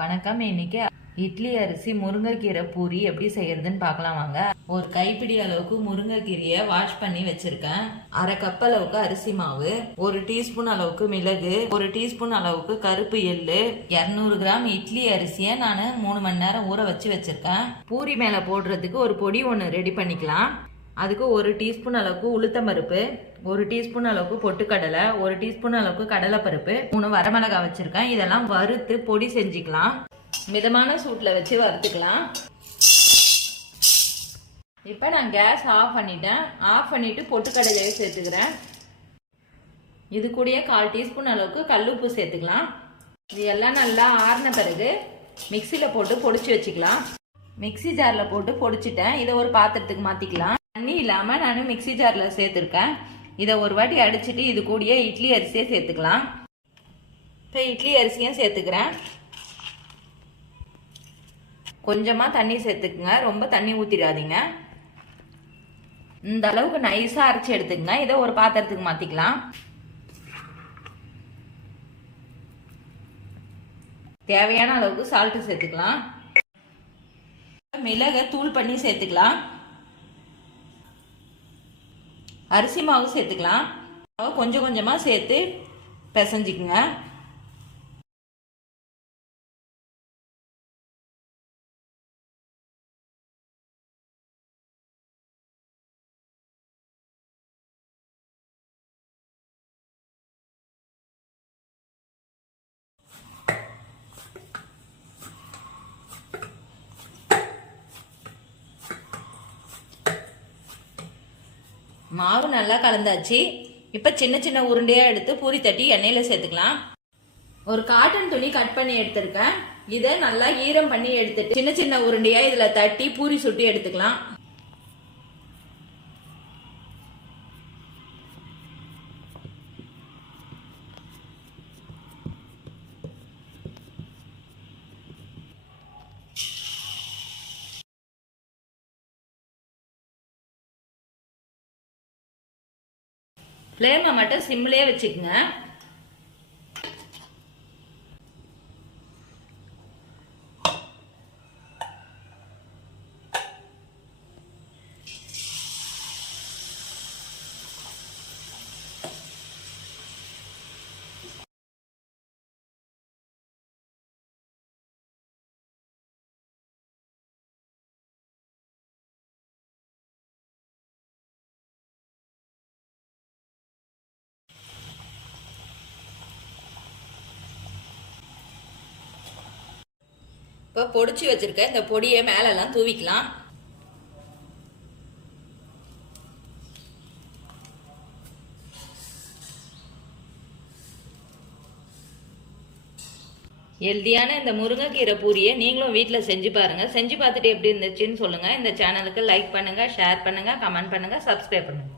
வணக்கம். இன்னைக்கு இட்லி அரிசி முருங்கைக்கீரை பூரி எப்படி செய்யறதுன்னு பார்க்கலாம் வாங்க. ஒரு கைப்பிடி அளவுக்கு முருங்கைக்கீரையை வாஷ் பண்ணி வச்சிருக்கேன். அரை கப் அளவுக்கு அரிசி மாவு, 1 டீஸ்பூன் அளவுக்கு மிளகு, 1 டீஸ்பூன் அளவுக்கு கருப்பு எள்ளு, 200 கிராம் இட்லி அரிசியை நான் 3 மணி நேரம் ஊற வச்சிருக்கேன். பூரி மேல போடுறதுக்கு ஒரு பொடி ஒன்று ரெடி பண்ணிக்கலாம். அதுக்கு 1 டீஸ்பூன் அளவுக்கு உளுத்தம்பருப்பு, 1 டீஸ்பூன் அளவுக்கு பொட்டுக்கடலை, 1 டீஸ்பூன் அளவுக்கு கடலைப்பருப்பு, 3 வரமிளகாய் வச்சிருக்கேன். இதெல்லாம் வறுத்து பொடி செஞ்சுக்கலாம். மிதமான சூட்டில் வச்சு வறுத்துக்கலாம். இப்போ நான் கேஸ் ஆஃப் பண்ணிட்டேன். ஆஃப் பண்ணிட்டு பொட்டுக்கடலையை சேர்த்துக்கிறேன். இது கூடயே 1/4 டீஸ்பூன் அளவுக்கு கல்லுப்பு சேர்த்துக்கலாம். இது எல்லாம் நல்லா ஆறின பிறகு மிக்சியில் போட்டு பொடிச்சு வச்சுக்கலாம். மிக்சி ஜாரில் போட்டு பொடிச்சிட்டேன். இதை ஒரு பாத்திரத்துக்கு மாற்றிக்கலாம். தண்ணி இல்லாமல் நான் மிக்சி ஜாரில் சேர்த்துருக்கேன். இதை ஒரு வாட்டி அடிச்சுட்டு இது கூடயே இட்லி அரிசியை சேர்த்துக்கலாம். இப்போ இட்லி அரிசியும் சேர்த்துக்கிறேன். கொஞ்சமாக தண்ணி சேர்த்துக்குங்க, ரொம்ப தண்ணி ஊற்றிடாதீங்க. இந்த அளவுக்கு நைஸாக அரைச்சி எடுத்துக்கங்க. இதை ஒரு பாத்திரத்துக்கு மாற்றிக்கலாம். தேவையான அளவுக்கு சால்ட்டு சேர்த்துக்கலாம். மிளகை தூள் பண்ணி சேர்த்துக்கலாம். அரிசி மாவு சேர்த்துக்கலாம். கொஞ்சம் கொஞ்சமாக சேர்த்து பிசைஞ்சிக்குங்க. மாவு நல்லா கலந்தாச்சு. இப்போ சின்ன சின்ன உருண்டையாக எடுத்து பூரி தட்டி எண்ணெயில் சேர்த்துக்கலாம். ஒரு காட்டன் துணி கட் பண்ணி எடுத்திருக்கேன். இதை நல்லா ஈரம் பண்ணி எடுத்துட்டு சின்ன சின்ன உருண்டையா இதில் தட்டி பூரி சுட்டி எடுத்துக்கலாம். ஃப்ளேமை மட்டும் சிம்லேயே வச்சுக்கோங்க. இப்போ பொடிச்சு வச்சிருக்க இந்த பொடியை மேலெல்லாம் தூவிக்கலாம். ஹெல்தியான இந்த முருங்கைக்கீரை பூரியை நீங்களும் வீட்டில் செஞ்சு பாருங்க. செஞ்சு பார்த்துட்டு எப்படி இருந்துச்சுன்னு சொல்லுங்க. இந்த சேனலுக்கு லைக் பண்ணுங்க, ஷேர் பண்ணுங்க, கமெண்ட் பண்ணுங்க, சப்ஸ்கிரைப் பண்ணுங்க.